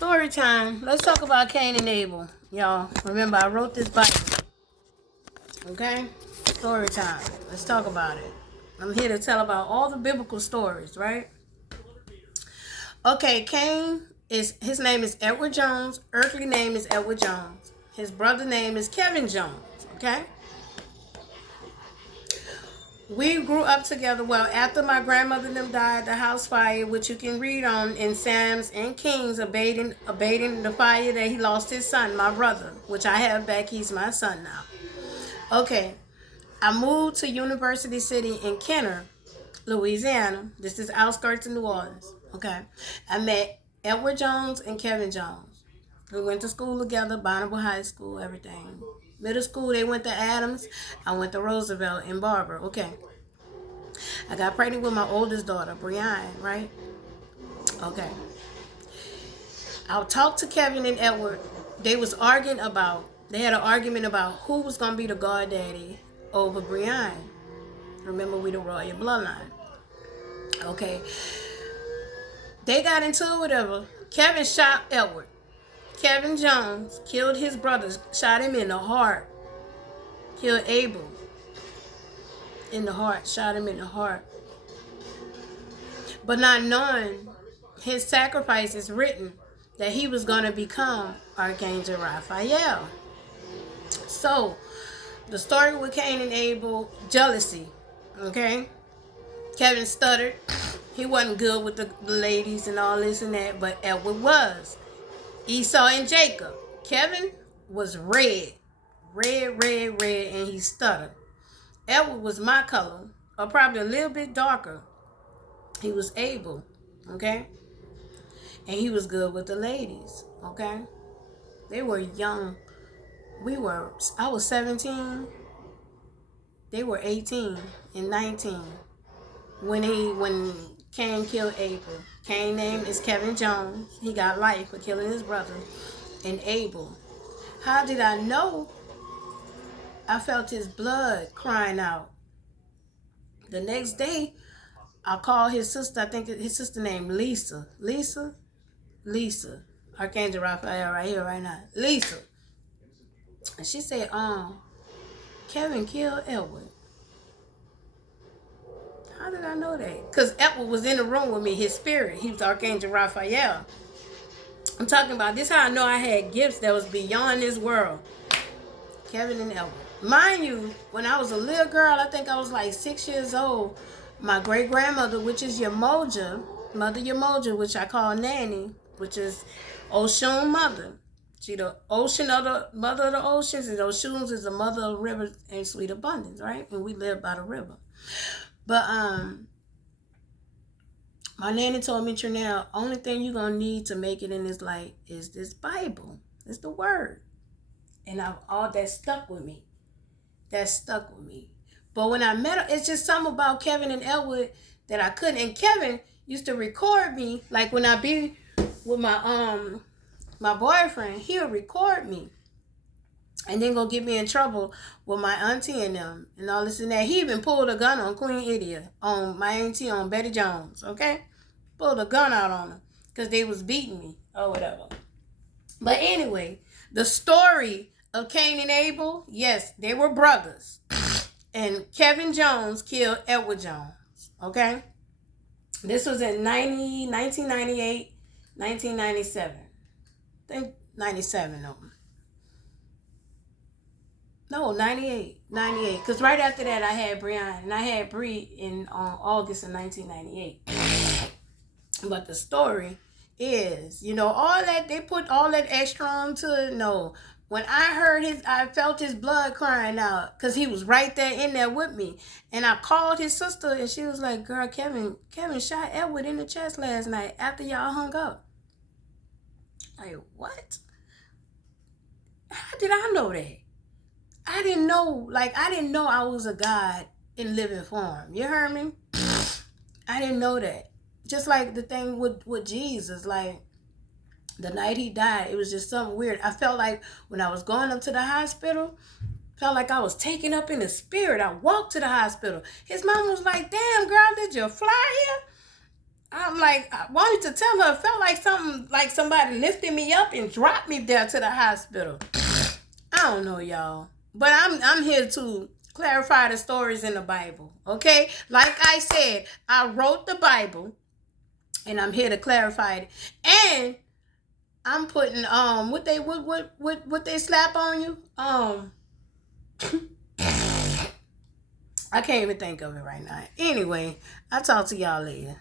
Story time. Let's talk about Kane and Abel. Y'all, remember I wrote this Bible. Okay? Story time. Let's talk about it. I'm here to tell about all the biblical stories, right? Okay, Cain his name is Edward Jones. Earthly name is Edward Jones. His brother name is Kevin Jones. Okay? We grew up together. Well, after my grandmother and them died, the house fire, which you can read on in Psalms and Kings, abating the fire that he lost his son, my brother, which I have back. He's my son now. Okay, I moved to University City in Kenner, Louisiana. This is outskirts of New Orleans. Okay, I met Edward Jones and Kevin Jones. We went to school together, Bonneville High School, everything. Middle school, they went to Adams. I went to Roosevelt in Barber. Okay. I got pregnant with my oldest daughter, Brianne, right? Okay. I'll talk to Kevin and Edward. They had an argument about who was going to be the goddaddy over Brianne. Remember, we the royal bloodline. Okay. They got into it, whatever. Kevin shot Edward. Kevin Jones killed his brother, shot him in the heart. Killed Abel in the heart, shot him in the heart. But not knowing his sacrifice is written that he was going to become Archangel Raphael. So, the story with Cain and Abel, jealousy, okay? Kevin stuttered. He wasn't good with the ladies and all this and that, but Edward was. Esau and Jacob. Kevin was red, and he stuttered. Edward was my color, or probably a little bit darker. He was able, okay? And he was good with the ladies, okay? They were young. I was 17. They were 18 and 19 when Cain killed Abel. Cain's name is Kevin Jones. He got life for killing his brother. And Abel. How did I know? I felt his blood crying out. The next day, I called his sister. I think his sister named Lisa. Lisa. Archangel Raphael right here, right now. Lisa. And she said, Kevin killed Edward. How did I know that? Because Edward was in the room with me, his spirit. He was Archangel Raphael. I'm talking about this how I know I had gifts that was beyond this world. Kevin and Edward. Mind you, when I was a little girl, I think I was like 6 years old, my great-grandmother, which is Mother Yamoja, which I call Nanny, which is Oshun mother. She the ocean of the mother of the oceans, and Oshun is the mother of rivers and sweet abundance, right? And we live by the river. But my nanny told me, Trinell, only thing you're gonna need to make it in this life is this Bible. It's the word. And all that stuck with me. But when I met her, it's just something about Kevin and Edward that I couldn't. And Kevin used to record me, like when I be with my boyfriend, he'll record me. And then go get me in trouble with my auntie and them and all this and that. He even pulled a gun on Queen Idia, on my auntie, on Betty Jones, okay? Pulled a gun out on her because they was beating me or whatever. But anyway, the story of Cain and Abel, yes, they were brothers. And Kevin Jones killed Edward Jones, okay? This was in 1998, 1997. I think 97 of them. No, 98. Because right after that, I had Brianne. And I had Bree in August of 1998. But the story is, all that, they put all that extra onto it. No. When I felt his blood crying out because he was right there in there with me. And I called his sister and she was like, girl, Kevin shot Edward in the chest last night after y'all hung up. Like, what? How did I know that? I didn't know I was a God in living form. You heard me? I didn't know that. Just like the thing with Jesus, like the night he died, it was just something weird. I felt like when I was going up to the hospital, felt like I was taken up in the spirit. I walked to the hospital. His mom was like, damn, girl, did you fly here? I'm like, I wanted to tell her. It felt like something, like somebody lifted me up and dropped me there to the hospital. I don't know, y'all. But I'm here to clarify the stories in the Bible. Okay? Like I said, I wrote the Bible and I'm here to clarify it. And I'm putting what they slap on you? I can't even think of it right now. Anyway, I'll talk to y'all later.